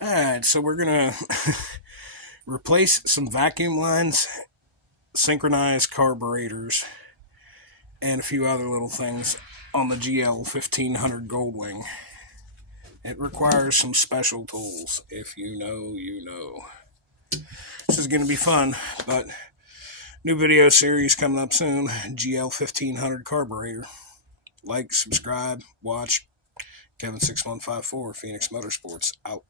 Alright, so we're going to replace some vacuum lines, synchronize carburetors, and a few other little things on the GL1500 Goldwing. It requires some special tools. If you know, you know. This is going to be fun, but new video series coming up soon. GL1500 carburetor. Like, subscribe, watch. Kevin6154, Phoenix Motorsports, out.